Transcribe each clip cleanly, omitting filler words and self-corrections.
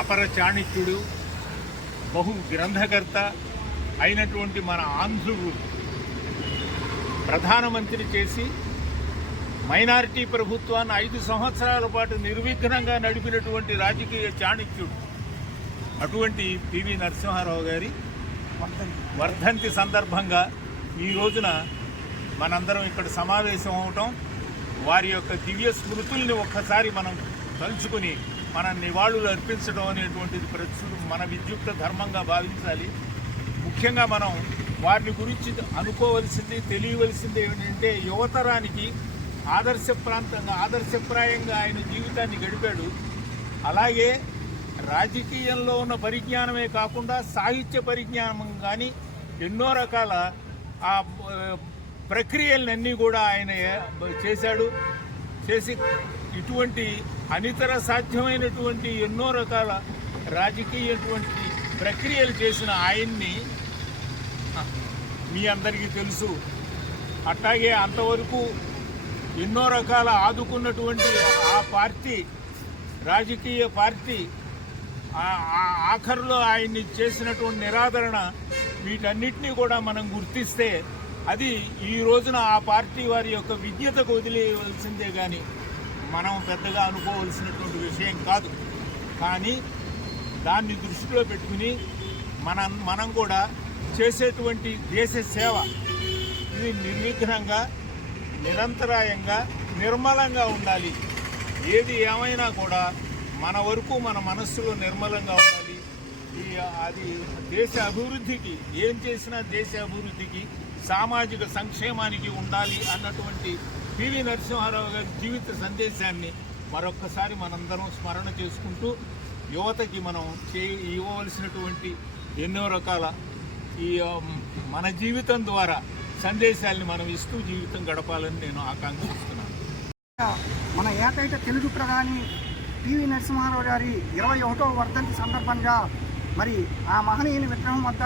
అపర చాణిక్యుడు బహు గ్రంథకర్త అయినటువంటి మన ఆంధ్రుడు ప్రధానమంత్రి చేసి మైనారిటీ ప్రభుత్వాన్ని 5 సంవత్సరాల పాటు నిర్విఘ్నంగా నడిపినటువంటి రాజకీయ చాణిక్యుడు అటువంటి పివి నరసింహారావు గారి వర్ధంతి సందర్భంగా ఈ రోజున మనందరం ఇక్కడ సమావేశం అవటం, వారి యొక్క దివ్య స్మృతుల్ని ఒక్కసారి మనం తలుచుకుని మన నివాళులు అర్పించడం అనేటువంటిది మన విద్యుక్త ధర్మంగా భావించాలి. ముఖ్యంగా మనం వారిని గురించి అనుకోవలసింది, తెలియవలసింది ఏమిటంటే యువతరానికి ఆదర్శప్రాయంగా ఆయన జీవితాన్ని గడిపాడు. అలాగే రాజకీయంలో ఉన్న పరిజ్ఞానమే కాకుండా సాహిత్య పరిజ్ఞానం కానీ ఎన్నో రకాల ఆ ప్రక్రియలన్నీ కూడా ఆయన చేసి ఇటువంటి అనితర సాధ్యమైనటువంటి ఎన్నో రకాల రాజకీయటువంటి ప్రక్రియలు చేసిన ఆయన్ని మీ అందరికీ తెలుసు. అట్లాగే అంతవరకు ఎన్నో రకాల ఆదుకున్నటువంటి ఆ పార్టీ, రాజకీయ పార్టీ ఆఖరులో ఆయన్ని చేసినటువంటి నిరాదరణ, వీటన్నిటినీ కూడా మనం గుర్తిస్తే అది ఈ రోజున ఆ పార్టీ వారి యొక్క విజ్ఞతకు వదిలేయవలసిందే కానీ మనం పెద్దగా అనుకోవలసినటువంటి విషయం కాదు. కానీ దాన్ని దృష్టిలో పెట్టుకుని మనం కూడా చేసేటువంటి దేశ సేవ ఇది నిర్విఘ్నంగా, నిరంతరాయంగా, నిర్మలంగా ఉండాలి. ఏది ఏమైనా కూడా మన వరకు మన మనస్సులో నిర్మలంగా ఉండాలి. అది దేశ అభివృద్ధికి, ఏం చేసినా దేశ అభివృద్ధికి, సామాజిక సంక్షేమానికి ఉండాలి అన్నటువంటి పివి నరసింహారావు గారి జీవిత సందేశాన్ని మరొక్కసారి మనందరం స్మరణ చేసుకుంటూ యువతకి మనం ఇవ్వవలసినటువంటి ఎన్నో రకాల ఈ మన జీవితం ద్వారా సందేశాలని మనం ఇస్తూ జీవితం గడపాలని నేను ఆకాంక్షిస్తున్నాను. మన ఏకైక తెలుగు ప్రధాని పివి నరసింహారావు గారి 21వ వర్ధంతి సందర్భంగా మరి ఆ మహనీయుని విగ్రహం వద్ద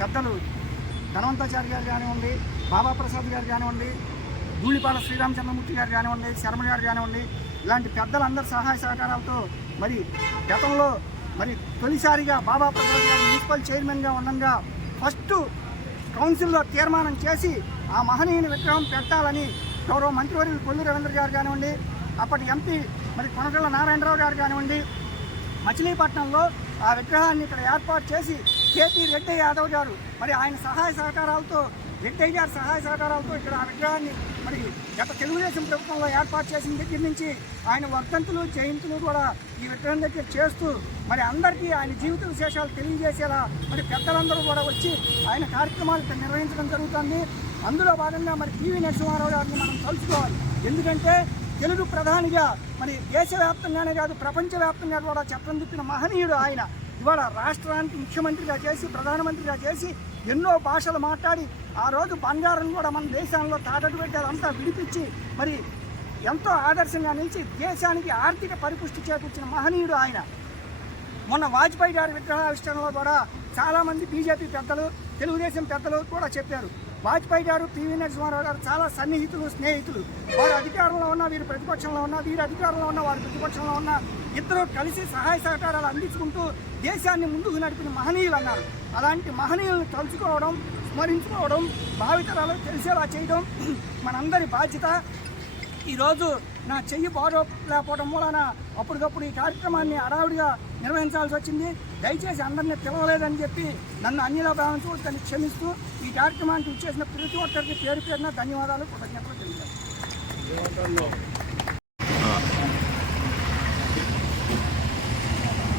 పెద్దలు ధనవంతాచారి గారు కానివ్వండి, బాబా ప్రసాద్ గారు కానివ్వండి, ధూళిపాల శ్రీరామచంద్రమూర్తి గారు కానివ్వండి, శర్మ గారు కానివ్వండి, ఇలాంటి పెద్దలందరి సహాయ సహకారాలతో మరి గతంలో మరి తొలిసారిగా బాబా ప్రసాద్ గారు మున్సిపల్ చైర్మన్గా ఉండగా ఫస్ట్ కౌన్సిల్లో తీర్మానం చేసి ఆ మహనీయుని విగ్రహం పెట్టాలని గౌరవ మంత్రివర్యులు కొల్లు రవీంద్ర గారు కానివ్వండి, అప్పటి ఎంపీ మరి కొనగళ్ళ నారాయణరావు గారు కానివ్వండి, మచిలీపట్నంలో ఆ విగ్రహాన్ని ఇక్కడ ఏర్పాటు చేసి కేపీ రెడ్డి యాదవ్ గారు మరి ఆయన సహాయ సహకారాలతో, రెడ్డి గారి సహాయ సహకారాలతో ఇక్కడ ఆ విగ్రహాన్ని మరి గత తెలుగుదేశం ప్రభుత్వంలో ఏర్పాటు చేసిన దగ్గర నుంచి ఆయన వర్ధంతులు, జయంతులు కూడా ఈ విగ్రహం దగ్గర చేస్తూ మరి అందరికీ ఆయన జీవిత విశేషాలు తెలియజేసేలా మరి పెద్దలందరూ కూడా వచ్చి ఆయన కార్యక్రమాలు ఇక్కడ నిర్వహించడం జరుగుతుంది. అందులో భాగంగా మరి పివి నరసింహారావు గారిని మనం తలుచుకోవాలి. ఎందుకంటే తెలుగు ప్రధానిగా మరి దేశవ్యాప్తంగానే కాదు ప్రపంచవ్యాప్తంగా కూడా చట్టం తిప్పిన మహనీయుడు ఆయన. ఇవాళ రాష్ట్రానికి ముఖ్యమంత్రిగా చేసి, ప్రధానమంత్రిగా చేసి, ఎన్నో భాషలు మాట్లాడి ఆ రోజు బంగారం కూడా మన దేశంలో తాకట్టు పెట్టారంతా విడిపించి మరి ఎంతో ఆదర్శంగా నిలిచి దేశానికి ఆర్థిక పరిపుష్టి చేకూర్చిన మహనీయుడు ఆయన. మొన్న వాజ్పేయి గారి విగ్రహావిష్కరణలో కూడా చాలామంది బీజేపీ పెద్దలు, తెలుగుదేశం పెద్దలు కూడా చెప్పారు. వాజ్పేయి గారు, పివి నరసింహారావు గారు చాలా సన్నిహితులు, స్నేహితులు. వారు అధికారంలో ఉన్న, వీరు ప్రతిపక్షంలో ఉన్న, వీరు అధికారంలో ఉన్న, వారు ప్రతిపక్షంలో ఉన్న, ఇద్దరు కలిసి సహాయ సహకారాలు అందించుకుంటూ దేశాన్ని ముందుకు నడిపిన మహనీయులు అన్నారు. అలాంటి మహనీయులను తలుచుకోవడం, స్మరించుకోవడం, భావితరాలకు తెలిసేలా చేయడం మనందరి బాధ్యత. ఈరోజు నా చెయ్యి బాగోలేకపోవడం మూలన అప్పటికప్పుడు ఈ కార్యక్రమాన్ని హడావుడిగా నిర్వహించాల్సి వచ్చింది. దయచేసి అందరినీ పిలవలేదని చెప్పి నన్ను అన్నిలా భావించు దాన్ని క్షమిస్తూ ఈ కార్యక్రమానికి ఇచ్చేసిన ప్రతి ఒక్కరికి పేరు పేరున ధన్యవాదాలు, కృతజ్ఞతలు తెలియజేస్తాను.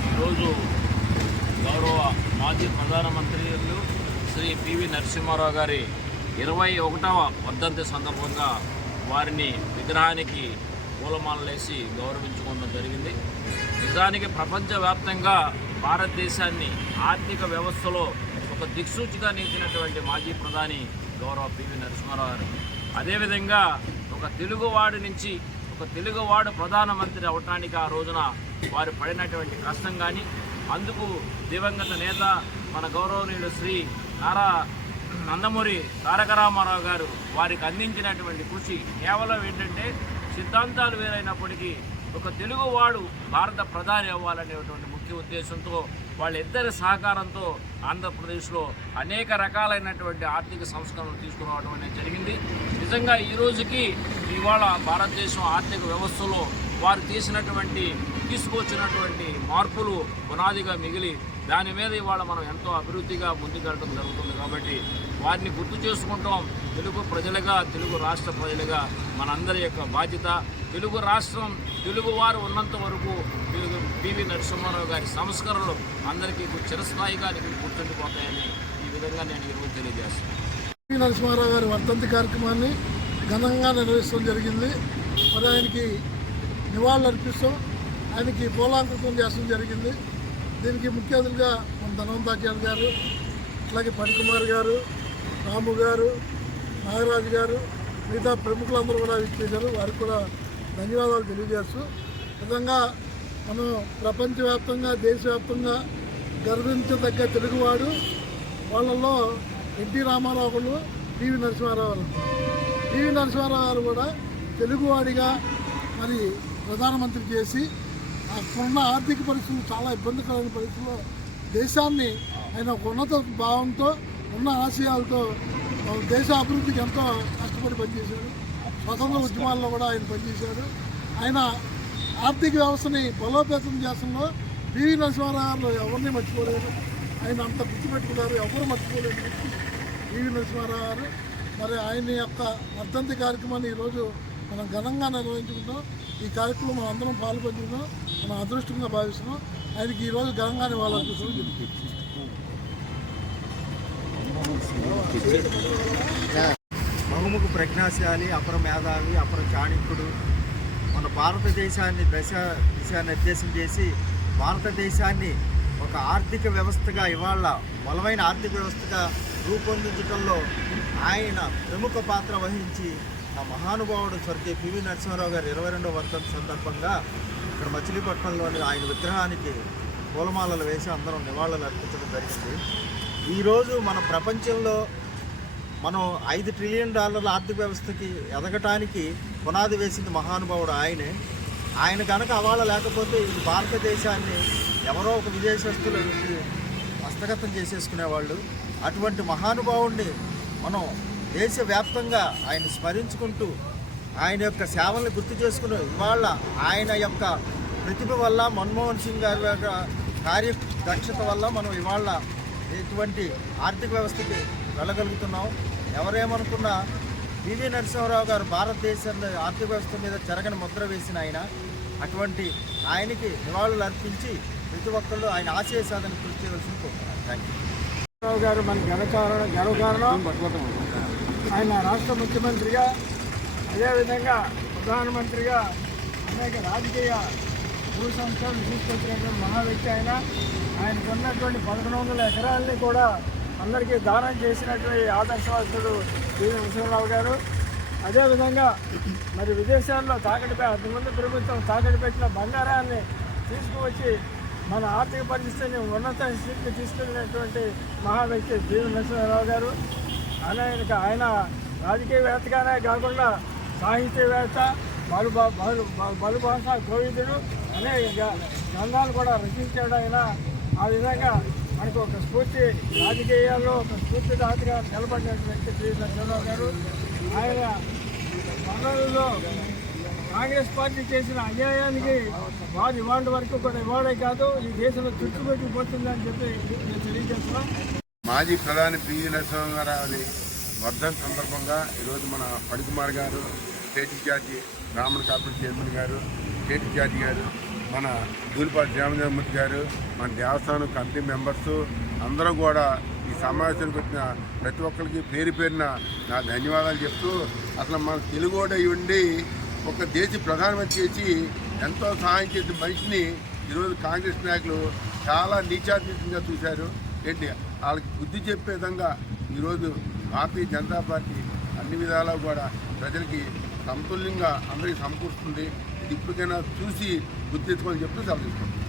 ఈరోజు గౌరవ మాజీ ప్రధానమంత్రి శ్రీ పివి నరసింహారావు గారి 21వ వర్ధంతి సందర్భంగా వారిని విగ్రహానికి పూలమాలలేసి గౌరవించుకోవడం జరిగింది. నిజానికి ప్రపంచవ్యాప్తంగా భారతదేశాన్ని ఆర్థిక వ్యవస్థలో ఒక దిక్సూచిగా నిలిచినటువంటి మాజీ ప్రధాని గౌరవ పివి నరసింహారావు గారు. అదేవిధంగా ఒక తెలుగువాడి నుంచి ఒక తెలుగువాడు ప్రధానమంత్రి అవటానికి ఆ రోజున వారు పడినటువంటి కష్టం కానీ, అందుకు దివంగత నేత మన గౌరవనీయుడు శ్రీ నారా నందమూరి తారక రామారావు గారు వారికి అందించినటువంటి కృషి కేవలం ఏంటంటే సిద్ధాంతాలు వేరైనప్పటికీ ఒక తెలుగువాడు భారత ప్రధాని అవ్వాలనేటువంటి ముఖ్య ఉద్దేశంతో వాళ్ళిద్దరి సహకారంతో ఆంధ్రప్రదేశ్లో అనేక రకాలైనటువంటి ఆర్థిక సంస్కరణలు తీసుకురావడం అనేది జరిగింది. నిజంగా ఈ రోజుకి ఇవాళ భారతదేశం ఆర్థిక వ్యవస్థలో వారు తీసుకొచ్చినటువంటి మార్పులు పునాదిగా మిగిలి దాని మీద ఇవాళ మనం ఎంతో అభివృద్ధిగా ముందుకెళ్ళడం జరుగుతుంది. కాబట్టి వారిని గుర్తు చేసుకుంటాం. తెలుగు ప్రజలుగా, తెలుగు రాష్ట్ర ప్రజలుగా మనందరి యొక్క బాధ్యత. తెలుగు రాష్ట్రం, తెలుగువారు ఉన్నంత వరకు పివి నరసింహారావు గారి సంస్కరణలు అందరికీ చిరస్థాయిగా గుర్తుండిపోతాయని ఈ విధంగా నేను ఈరోజు తెలియజేస్తాను. పివి నరసింహారావు గారి వర్ధంతి కార్యక్రమాన్ని ఘనంగా నిర్వహించడం జరిగింది. మరి ఆయనకి నివాళులు అర్పిస్తాం, ఆయనకి పూలాంకృతం చేయడం జరిగింది. దీనికి ముఖ్య అతిథిగా మన ధనవంతాచార్య గారు, అలాగే పనికుమార్ గారు, రాము గారు, నాగరాజు గారు, మిగతా ప్రముఖులందరూ కూడా ఇచ్చేశారు. వారికి కూడా ధన్యవాదాలు తెలియజేస్తూ, నిజంగా మనం ప్రపంచవ్యాప్తంగా, దేశవ్యాప్తంగా గర్వించదగ్గ తెలుగువాడు వాళ్ళల్లో ఎన్టీ రామారావు గారు, పివి నరసింహారావు గారు. పివి నరసింహారావు గారు కూడా తెలుగువాడిగా మరి ప్రధానమంత్రి చేసి అక్కడున్న ఆర్థిక పరిస్థితులు చాలా ఇబ్బందికరమైన పరిస్థితుల్లో దేశాన్ని ఆయన ఒక ఉన్నత భావంతో, ఉన్న ఆశయాలతో దేశ అభివృద్ధికి ఎంతో కష్టపడి పనిచేశాడు. స్వతంత్ర ఉద్యమాల్లో కూడా ఆయన పనిచేశాడు. ఆయన ఆర్థిక వ్యవస్థని బలోపేతం చేస్తున్న పివి నరసింహారావు గారు ఎవరిని మర్చిపోలేరు. ఆయన అంత గుర్తుపెట్టుకున్నారు, ఎవరు మర్చిపోలేరు పివి నరసింహారావు గారు. మరి ఆయన యొక్క వర్ధంతి కార్యక్రమాన్ని ఈరోజు మనం ఘనంగా నిర్వహించుకుంటాం. ఈ కార్యక్రమం మనం అందరం పాల్పంచుకుంటాం, మనం అదృష్టంగా భావిస్తున్నాం. ఆయనకి ఈరోజు ఘనంగా నివాళులర్పిస్తాం. బహుముఖ ప్రజ్ఞాశాలి, అపర మేధావి, అపర చాణక్యుడు, మన భారతదేశాన్ని దిశానిర్దేశం చేసి భారతదేశాన్ని ఒక ఆర్థిక వ్యవస్థగా, ఇవాళ బలమైన ఆర్థిక వ్యవస్థగా రూపొందించడంలో ఆయన ప్రముఖ పాత్ర వహించి ఆ మహానుభావుడు స్వర్గీయ పివి నరసింహారావు గారి 22వ వర్ధంతి సందర్భంగా ఇక్కడ మచిలీపట్నంలోని ఆయన విగ్రహానికి పూలమాలలు వేసి అందరం నివాళులు అర్పించడం జరిగింది. ఈరోజు మన ప్రపంచంలో మనం $5 ట్రిలియన్ ఆర్థిక వ్యవస్థకి ఎదగటానికి పునాది వేసింది మహానుభావుడు ఆయనే. ఆయన కనుక అవాళ లేకపోతే ఈ భారతదేశాన్ని ఎవరో ఒక విదేశస్తులు హస్తగతం చేసేసుకునేవాళ్ళు. అటువంటి మహానుభావుడిని మనం దేశవ్యాప్తంగా ఆయన స్మరించుకుంటూ ఆయన యొక్క సేవల్ని గుర్తు చేసుకుని ఇవాళ ఆయన యొక్క ప్రతిభ వల్ల, మన్మోహన్ సింగ్ గారి యొక్క కార్యదక్షత వల్ల మనం ఇవాళ ఇటువంటి ఆర్థిక వ్యవస్థకి వెళ్ళగలుగుతున్నాం. ఎవరేమనుకున్నా పివి నరసింహారావు గారు భారతదేశంలో ఆర్థిక వ్యవస్థ మీద చెరగని ముద్ర వేసిన ఆయన. అటువంటి ఆయనకి నివాళులు అర్పించి ప్రతి ఒక్కళ్ళు ఆయన ఆశయ సాధన కృషి చేయవలసింది కోరుతున్నాను. Thank you. రావు గారు మన గర్వకారణం. ఆయన రాష్ట్ర ముఖ్యమంత్రిగా, అదేవిధంగా ప్రధానమంత్రిగా అనేక రాజకీయ భూ సంస్థలు తీసుకొచ్చినటువంటి మహా వ్యక్తి ఆయనకు ఉన్నటువంటి 1100 ఎకరాలని కూడా అందరికీ దానం చేసినటువంటి ఆదర్శవాసుడు పివి నరసింహారావు గారు. అదేవిధంగా మరి విదేశాల్లో అంతకుముందు ప్రభుత్వం తాకట్టు పెట్టిన బంగారాన్ని తీసుకువచ్చి మన ఆర్థిక పరిస్థితిని ఉన్నత స్థితికి తీసుకెళ్ళినటువంటి మహా వ్యక్తి పివి నరసింహారావు గారు. ఆయన రాజకీయవేత్తగానే కాకుండా సాహిత్యవేత్త, బలుభాష కోవిదుడు అనే గ్రంథాలు కూడా రచించాడు ఆయన. ఆ విధంగా మనకు ఒక స్ఫూర్తి, రాజకీయాల్లో ఒక స్ఫూర్తిదాతగా నిలబడినటువంటి పివి నరసింహారావు గారు. ఆయన వనరుల్లో కాంగ్రెస్ పార్టీ చేసిన అన్యాయానికి వారు ఇవాళ వరకు కూడా ఇవాళే కాదు ఈ దేశంలో చుట్టుపెట్టుకుపోతుందని చెప్పి నేను తెలియజేస్తున్నాం. మాజీ ప్రధాని పివి నరసింహారావు వర్ధన్ సందర్భంగా ఈరోజు మన పడికుమార్ గారు, స్టేట్ ఇన్ఛార్జి బ్రాహ్మణ కార్పొరేషన్ చైర్మన్ గారు, స్టేట్ ఇన్ఛార్జి గారు, మన దూలిపాటి శ్రీరామచంద్రమూర్తి గారు, మన దేవస్థానం కమిటీ మెంబర్స్ అందరూ కూడా ఈ సమావేశానికి వచ్చిన ప్రతి ఒక్కరికి పేరు పేరున నా ధన్యవాదాలు చెప్తూ, అసలు మన తెలుగువాడు అయి ఉండి ఒక దేశ ప్రధానమంత్రి చేసి ఎంతో సహాయం చేసిన మనిషిని ఈరోజు కాంగ్రెస్ నాయకులు చాలా నీచాతీతంగా చూశారు. ఏంటి వాళ్ళకి బుద్ధి చెప్పే విధంగా ఈరోజు భారతీయ జనతా పార్టీ అన్ని విధాలా కూడా ప్రజలకి సమతుల్యంగా అందరికీ సమకూరుస్తుంది. ఇప్పటికైనా చూసి గుర్తించుకోవాలని చెప్తూ సెలవు తీసుకుంటాం.